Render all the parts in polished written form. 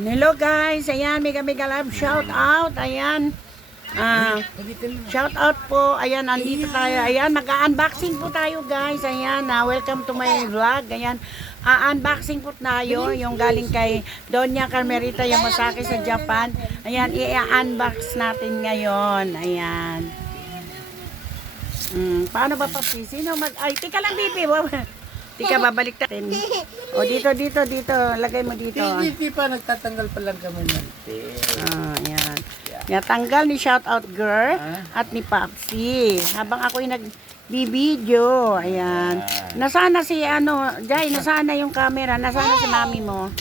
Hello guys, ayan, mega love shout out, ayan. Shout out po, ayan, nandito tayo, ayan, mag-unboxing po tayo guys, ayan, welcome to my vlog, ayan. Unboxing po tayo, yung galing kay Doña Carmerita Yamasaki sa Japan. Ayan, i-unbox natin ngayon, ayan. Paano ba pa? Sino mag... Ay, tika lang, bibi. Tika, babalik natin. O, dito. Lagay mo dito. Hindi pa, nagtatanggal pa lang kami ng Ayan. Yan, tanggal ni Shoutout Girl at ni Papsi. Habang ako'y nag-video. Ayan. Nasana si, Jai, nasana yung camera. Nasana si mami mo.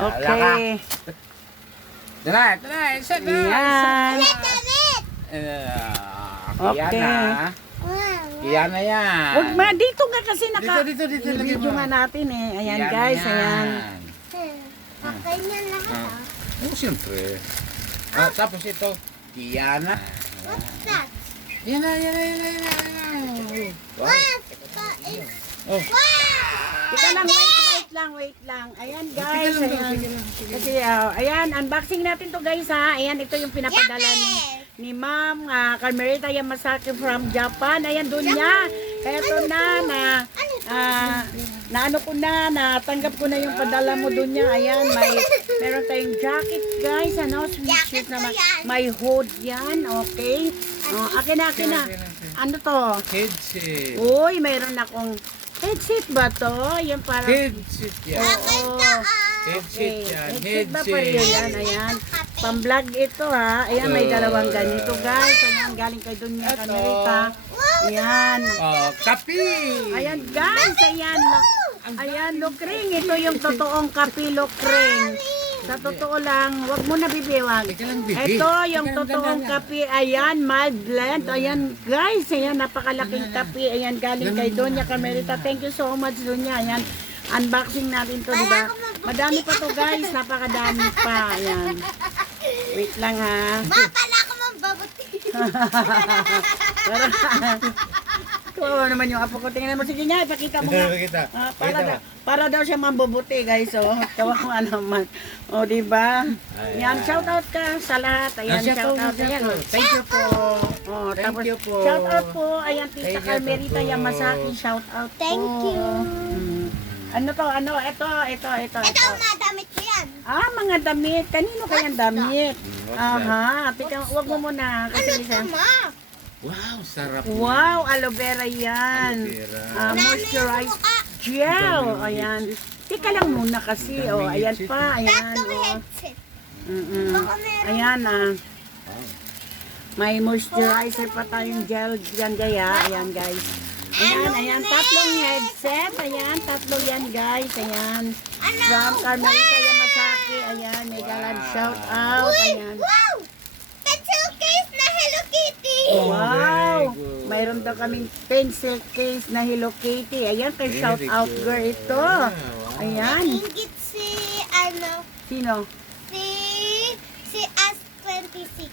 Okay. Tara, isa na. Ayan. Okay. Iyan na yan. Huwag ma, dito nga kasi Dito. video nga natin eh. Ayan guys, ayan. Okay niya lahat. Oh, siyempre. Tapos ito, Kiana. What's that? Yan na. Wow. Oh. Teka lang, wait lang. Ayan guys, ayan. Kasi, ayan, unboxing natin to guys ha. Ayan, ito yung pinapadala ni Ma'am Carmerita Yamasaki from Japan. Ayan, doon niya. Kaya ito natanggap ko na yung padala mo doon niya. Ayan, meron tayong jacket guys, sweatshirt naman. May hood yan, okay. Akin na. Ano to? Headset. Uy, meron akong headset ba to? Yan parang... Headset yan. Oo. Headset yan. Headset ba pa rin yan? Ayan. Pang-vlog ito ha. Ayan, may dalawang ganito guys. Ayan, galing kay Doña Carmerita. Ayan. Kapi. Ayan guys, ayan. Ayan, lukring. Ito yung totoong kapi lukring. Sa totoo lang, wag mo na bibiwag. Ito yung totoong kape. Ayan, mild blend. Ayan, guys. Ayan, napakalaking kape. Ayan, galing kay Doña Carmerita. Thank you so much, Doña. Ayan, unboxing natin to, diba? Madami pa to, guys. Napakadami pa. Ayan. Wait lang, ha. Pala ako mambabuti. Kawawa naman yung apo ko. Tingnan mo. Sige nga, ipakita mo nga. Para daw siya mambubuti, guys. Kawawa naman. O, diba? Yan, shoutout ka sa lahat. Ayan, shoutout. Ayan. Thank you po. Tapos, Thank you po. shoutout po. Ayan, Tita Carmerita Yamasaki. Shoutout po. Thank you. Ano to? Ito. Ito ang mga damit ko yan. Mga damit. Kanino kayang damit? Aha. Tika, wag mo muna. Ano Kasi ito, ma? Wow, sarap. wow, aloe vera yan. Moisturize gel. Ayan. Tika lang muna kasi. Ayan pa. Ayan. Tato headset. Baka meron. Ayan may moisturizer pa tayong gel dyan gaya. Ayan guys. Ayan. Tatlong headset. Ayan. Tatlo yan guys. Ayan. From Carmelita Yamasaki. Ayan. Mega love shout out. Ayan. Wow! Pencil case na Hello Kitty. Wow! Mayroon daw kaming pencil case na Hello Kitty. Ayan, kay shout out girl ito. Ayan. Ingit si, Sino? si As26.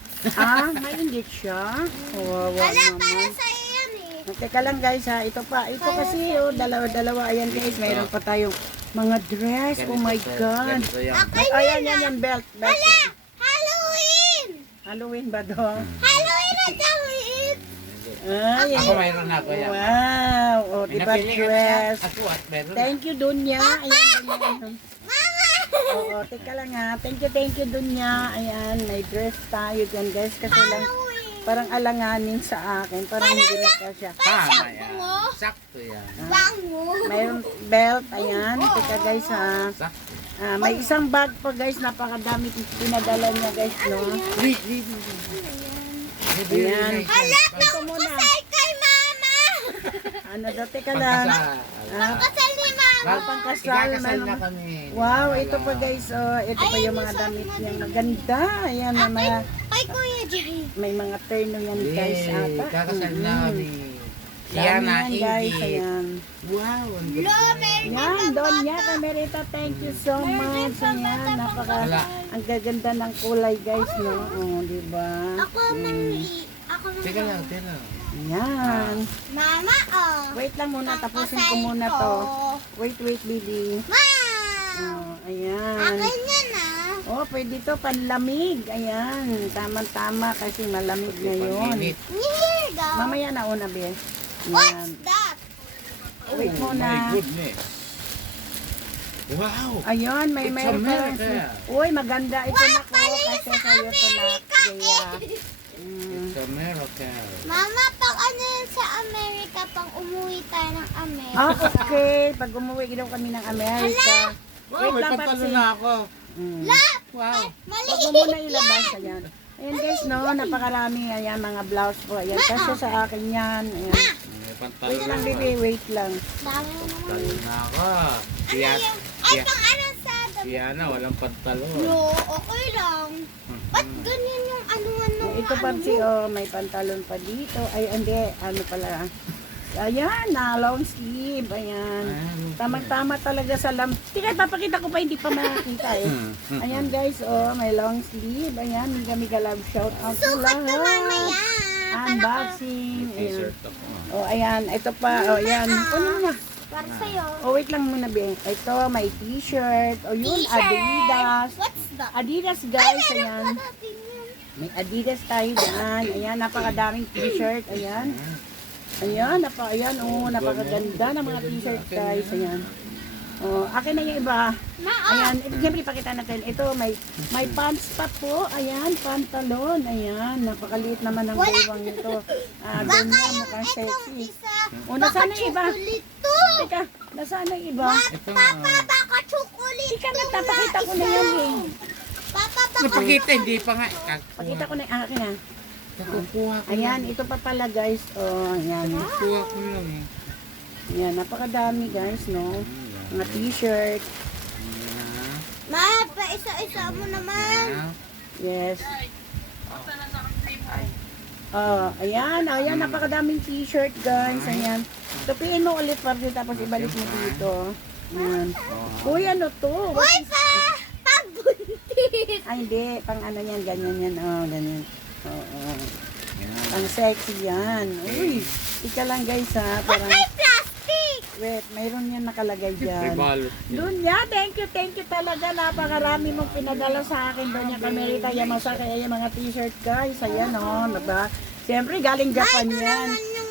Mainggit siya. Wawa Wala, para naman. sa'yo yan eh. Teka lang guys ha, ito pa. Ito kasi dalawa. Ayan guys, mayroon pa tayong mga dress. Oh my God. Ayan, belt. Wala! Halloween! Halloween ba do? Halloween at Halloween! Ayan. Ako mayroon ako yan. Wow! O, diba dress? Ako at meron. Thank you, Dunya. Ayan, Dunya. Mama! Oo, teka lang ha. Thank you, Dunya. Ayan, may dress tayo dyan, guys. Kasi lang, Halloween! parang alanganin sa akin. Parang hindi na siya. Tama yan. Sakto yan. Bango! Mayroon belt. Ayan, teka guys ha. Sakto. May isang bag pa guys. Napakadami pinadala niya guys, no? Ayan. Hala! Ito muna. Nakusay kay Mama! Teka lang. Kasal ni Mama! Pangkasal. Ikakasal na kami. Wow, ito pa guys. Ito pa yung mga damit niya. Maganda. Ayan, Kay Kuya Jay. may mga terno yan guys. Ikakasal na kami. Ayan guys. Ayan. Wow, ang ganda. Yan, Doña Carmerita, thank you so much. Ayan, ang gaganda ng kulay guys, no? Diba? Ako man. Teka lang. Yan. Mama, oh. Wait lang muna, tapusin ko muna to. Wait, baby. Ma! Ayan. Akin yan ah. Oh, pwede to panlamig. Ayan, tama-tama kasi malamig ngayon. Pag-init. Here go. Mamaya na una, be. What's Ayan. that? Wait Oh, muna. my goodness. Wow. Ayun, may It's meron pa. America. Uy, maganda ito na ko. Pala yun Kasi sa sa'yo ito na. America Kaya, eh. It's America. Mama, pag ano yun sa Amerika, pang umuwi tayo ng Amerika. okay. Pag umuwi daw kami ng Amerika. Wow, Wait may lang, pantalo Papsi. na ako. La! Wow. Mali Huwag mo muna ilabas. Ayan. Ayan guys, no, napakarami. Ayan, mga blouse po. Ayan, kasi sa akin yan. Ayan. May pantalo Wait na lang, ako. baby. Wait lang. Dami mo naman. Pantalo na ako. Ano Siya, yun? Ay, pang ano sa Siya walang pantalo. No, okay lang. Ba't ganyan yung ano-ano? Ito pa may pantalon pa dito. Ay, hindi. Ano pala. Ayan, long sleeve. Ayan. Tamang-tama talaga sa Tika, papakita ko pa, hindi pa makakita eh. Ayan guys, may long sleeve. Ayan, mega love shout out sa Sukat ko mamaya. lahat. Unboxing. Ayan. T-shirt ako. Ayan, ito pa. Ayan. Ano na? Para sa'yo. Wait lang muna, Beng. Ito, may t-shirt. Yun, T-shirt. Adidas. What's that? Adidas, Ay, guys. meron Ayan. pa natin yun. May Adidas tayo dyan. Ayan, napakadaming t-shirt. Ayan. Ayan, napakaganda ng mga t-shirt, guys. Ayan. Akin na yung iba. Ayan, siyempre ipakita natin. Ito, may pants pa po. Ayan, pantalon. Ayan, napakaliit naman ng buwang nito. Baka Ganyan, yung mukhang itong sexy. isa. Nasaan ang iba? Chocolate to. Teka, nasaan ang iba? Ito Papa, baka chocolate Ika to. nga, papakita ko na yan eh. Papa, baka Napakita, hindi pa nga. Pakita ko na yung akin ah. Kukuha ko. Ayan, ito pa pala guys. Ayan. Kukuha ko lang eh. Ayan, napakadami guys, no? Mga t-shirt. Ma, pa isa-isa mo naman. Yes. Ayan, napakadaming t-shirt guys. Ayan. Tupiin mo ulit Papsi, tapos ibalik mo dito. Ayan. Uy, ano to? Uy, pagbuntis. Ay, hindi. Pang ano yan, ganyan yan. Ganyan. Pang sexy yan. Uy, ika lang guys ha. Ba't Parang, may plastic? wait, mayroon yan nakalagay May dyan. balot. Dunya, thank you talaga. Napakarami mong pinadala sa akin. Dunya Camerita, Yamasa, kaya yung mga t-shirt guys. Ayan diba? Siyempre, galing Japan yan.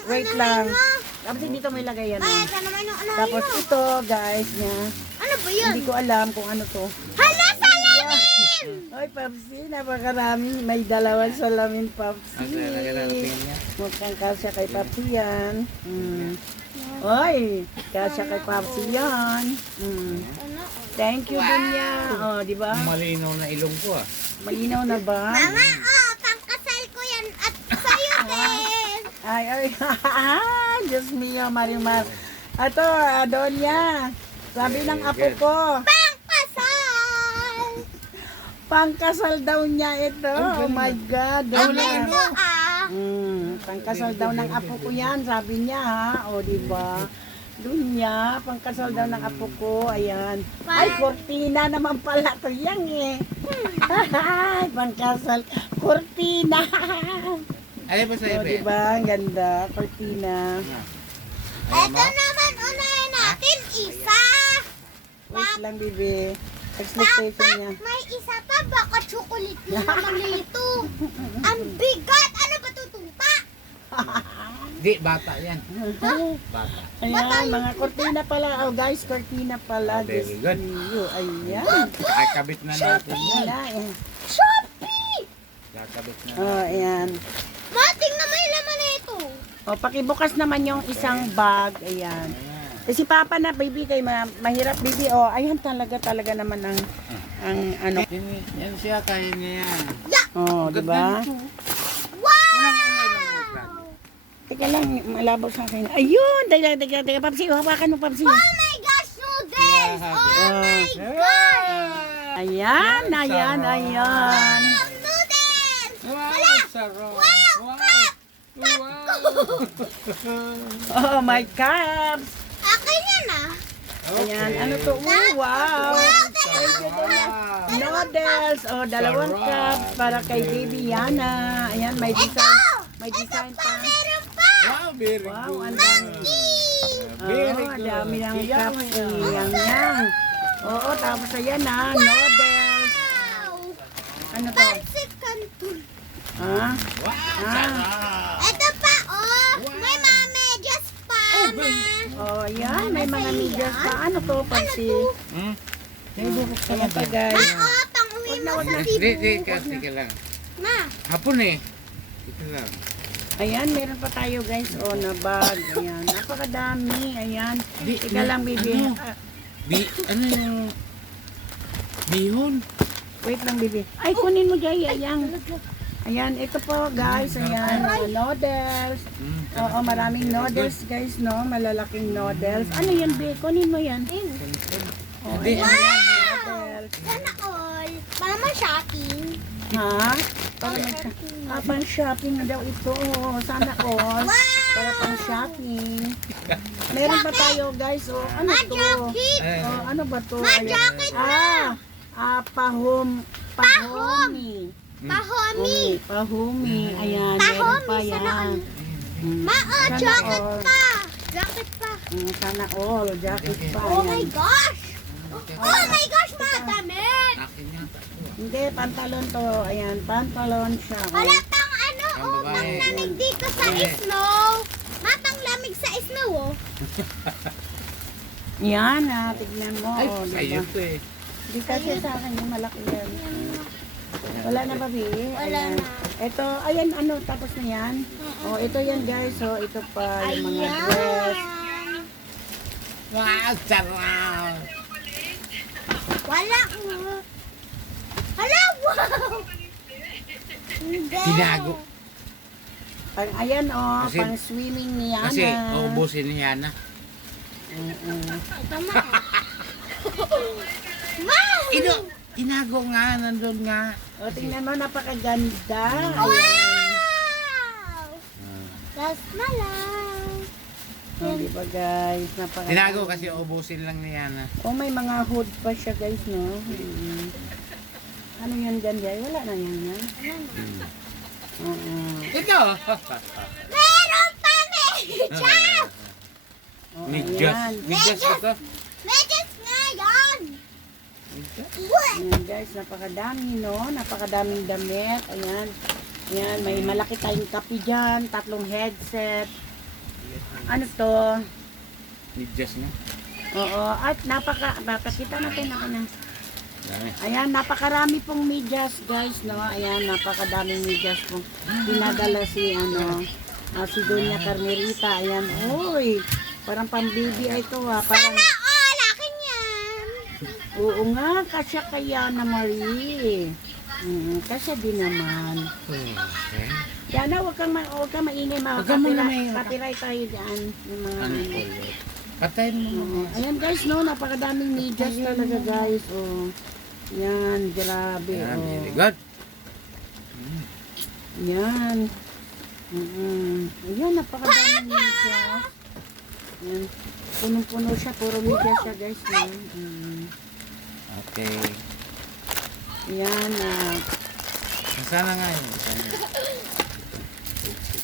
Wait lang. Tapos dito may lagay yan. Ay, ito naman yung ano Tapos yun. ito, guys, niya. Ano ba yun? Hindi ko alam kung ano to. Hala, salamin! Ay, Papsi, napakarami. May dalawang salamin, Papsi. Mukhang kasya kay Papsi yan. Ay, kasya kay Papsi yan. Ano? Thank you, Dunya. Di ba? Malinaw na ilong ko ah. Malinaw na ba? Mama, pangkasal ko yan at sa'yo din. Ay, Diyos mio, Marimar. Ito, Donya. Sabi ng apo ko, Pangkasal! pangkasal daw niya ito. Oh my God, Ako Donya. ito Pangkasal daw ng apo ko yan, sabi niya ha. O, diba? Donya, pangkasal daw ng apo ko. Ayan. Ay, kortina naman pala to yan eh. Ay, pangkasal. Kortina. Ano ba sa'yo, O, be? diba? Ang ganda. Kortina. Ito naman, unahin natin isa. Wait lang, bibi. Expectation niya. May isa pa, baka chocolate na naman nito. Ang bigat! Ano ba tutumpa? Di, bata yan. Bata. Ayan, mga kortina pala. Oh, guys, kortina pala. Very Diyos good. mio. Ayan. Ay, kabit na natin yan. Wala eh. Shopee! Kakabit na. Oh, ayan. Mating naman yung laman na ito. O, pakibukas naman yung isang bag. Ayan. Si Papa na, baby, kay mahirap, baby. O, ayan talaga naman ang ano. Yan siya, kaya niya yan. O, di ba? Wow! Teka lang, malabo sa akin. Ayun! Teka, Papsi. Hawakan mo, Papsi. Oh my gosh, noodles! Oh my gosh! Ayan. Wow, noodles! Wow, sarap. Wow. Oh, my cups. Akin yan ah. Ayan, ano to? Wow! Noodles! O, dalawang cup para kay Baby Yana. Ayan, may design. May design pa. Meron pa! Wow, very Wow, good. ang dami. Very Oh, ang good. dami ng Yan, cups. yan. Yang. Oo, tapos ayan na, noodles. Wow! Ano to? Pansit canton. Ha? Wow, Ah. sarap! Ito pa, oh. May mga medyas pa, ma. Oh, ayan, may mga medyas pa. Ano to, Pagsi? Hmm? Ayan pa, guys. Ma, oh, pang-uwi mo sa Di, Cebu. sige lang. Ma, Hapon eh. Ito lang. Ayan, meron pa tayo, guys. Oh, na bag. Ayan, napakadami. Ayan. Ika lang, bibi. Ano? Ah, Ano yung... Bihon? wait lang, bibi. Ay, kunin mo, Jay. Ayan. Ayan, ito po, guys. Ayan, mga noodles. Hmm. Oo, maraming noodles, guys, no? Malalaking noodles. Ano yan, Bi? Kunin mo yan. Oh, Hindi. ayan, noodles. sana all. Mama shopping. Ha? Pang shopping na daw ito. Oh, sana all. Para pang shopping. Meron pa tayo, guys. Oh, ano Ma, to? jacket. Oh, ano ba to? Ma, Ayan. jacket na. Pahomi. Pahomi. Pahumi. Ayan, meron pa Pahomi, sana yan. all. Ma, oh, Sana jacket all. pa. Jacket pa. Sana all. Jacket pa. Oh my Ayan. gosh. Oh my gosh, mga damit. Akin yata. Hindi, pantalon to. Ayan, pantalon siya. Oh. Wala pang ano, Ang oh, babae. pang lamig dito sa Eh. snow. Ma, pang lamig sa snow, oh. Yan, tignan mo. Ay, Oh, sa'yo diba? to eh. Di kasi sa akin yung malaki yan. Wala na ba, Bi? Wala Ayan. na. Ito, ayan, ano, tapos na yan. Oh, ito yan, guys. So, ito pa yung mga dress. Ayan. Wow, sarap! Wala. Oh. Hala, wow. Hindi. Tinago. Ayan, oh, Kasi- pang swimming ni Yana. Kasi uubusin ni Yana. Tama. Wow. Tinago nga, nandun nga. O, tingnan mo, napakaganda. Wow. Ayan. That's my life. Oh, di ba, guys? Napakaganda. Tinago kasi uubusin lang ni Yana. Oh, may mga hood pa siya, guys, no? Ano yan dyan, guys? Wala na yan, yan. Oo. Ito! Meron pa medyas. Oh, Midyas. ayan. Midyas ito. Medyas nga yan. What? Ayan, guys, napakadami, no? Napakadaming damit. Ayan. Ayan, may malaki tayong kape dyan. 3 headset. Ano to? Midyas nga. Oo. At pakita natin ako na. Dami. Ayan, napakarami pong medyas, guys, no? Ayan, napakadaming medyas pong dinadala si, si Doña Carmelita. Ayan, uy, parang pambibi ito, ha. Parang, Sana all. Akin yan. oo nga, kasya kaya na Marie. Kasya din naman. Okay. Yana, huwag kang maingay, Huwag kang muna maingay. copyright tayo dyan. Yung mga, Ano po yun? Patayin mo Oo. mga. Ayan, guys, no? Napakadaming medyas talaga, guys. Oh. Yan, grabe. Yan, Oh. very good. Yan. Ayan, napakadaming medyas. Ayan. Punong-puno siya. Puro medyas siya, guys. No? Okay. Ayan. Sana nga yun.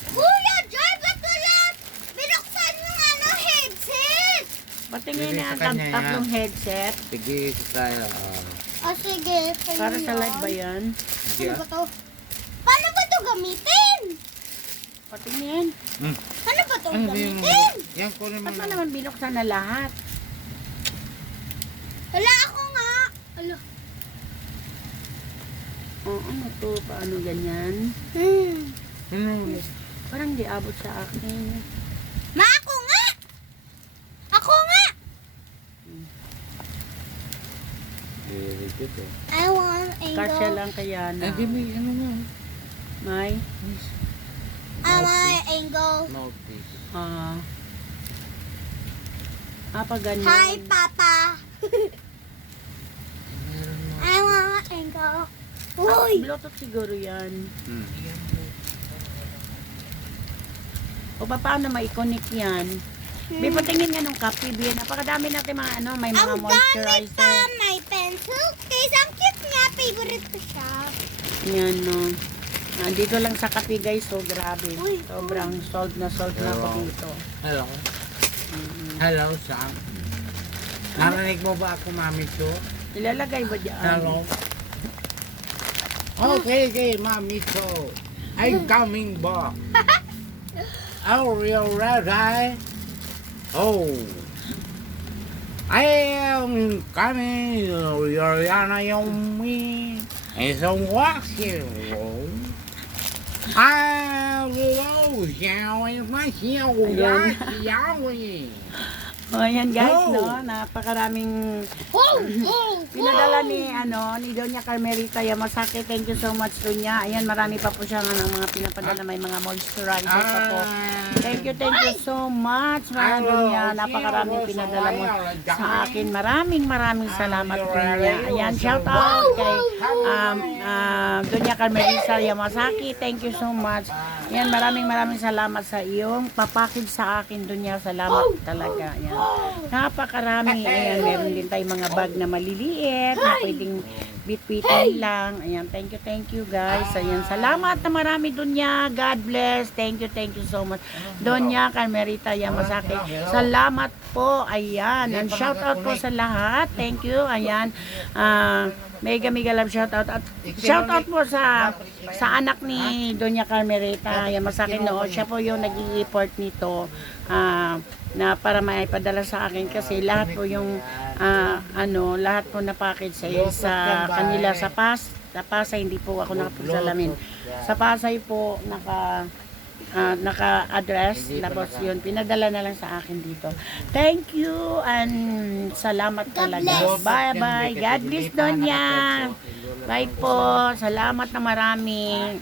Kuya, Joy, ba't wala? Binuksan yung headset. Patingin Bigay na sa kanya yan. 3 headset. Sige, ito tayo. Oh, sige. Para sa live ba yan? Sige Ano ba to? Paano ba to gamitin? Patingin. Ano ba to Ano ba yung... gamitin? Yan, kunin mo Ba't mo na. naman binuksan na lahat? Wala ako nga. Alo. Oh, ano to? Paano ganyan? Ano? Parang di abot sa akin. Ma, ako nga! Ako nga! Very good eh. I want a Kasya lang kaya na. Ay, give me, ano nga. May? I want angle. Mouthpiece. Pa ganyan. Hi, Papa. Meron mo. I want angle. Ah, Uy! Bluetooth siguro yan. Hmm. O paano mai-connect yan? May patingin nga nung kape, Bi. Napakadami natin mga may mga Ang dami pa moisturizer. may pencil case. Ang cute nga. Favorite ko siya. Yan, no. Dito lang sa kape, guys. So, grabe. Uy. Sobrang sold na ako Hello. dito. Hello. Hello, Sam. Narinig mo ba ako, Mami Cho? Ilalagay ba dyan? Hello? Okay, okay, Mami Cho. I'm coming back. Oh, you're ready? Oh. I am coming. You're gonna me. It's a watching. I will show in my show. O, ayan guys, Oh. no? Napakaraming Oh, pinadala ni Doña Carmelita Yamasaki. Thank you so much, Doña. Ayan, marami pa po siyang mga pinapadala. May mga moisturizer pa po. Thank you so much, mga Doña. Napakaraming pinadala mo sa akin. Maraming salamat, Doña. Ayan, shout out kay Doña Carmelita Yamasaki. Thank you so much. Ayan, maraming salamat sa iyong papakid sa akin, Doña. Salamat talaga. Ayan. Napakarami. Ayan, meron din tayong mga bag na maliliit na pwedeng bitbitin lang. Ayan, thank you guys. Ayan, salamat na marami, Doña. God bless. Thank you so much. Doña Carmelita Yamasaki. Salamat po. Ayan. And shout out po sa lahat. Thank you. Ayan. Mega love shout out. At shout out po sa anak ni Doña Carmelita Yamasaki. No, siya po yung nag-i-report nito. Na para maipadala sa akin kasi lahat po yung lahat po na package sa kanila sa Pasay, hindi po ako nakapagsalamin. Sa Pasay po naka-address, tapos yun pinadala na lang sa akin dito. Thank you and salamat talaga. Bye. God bless, Doña. Bye po. Salamat na marami.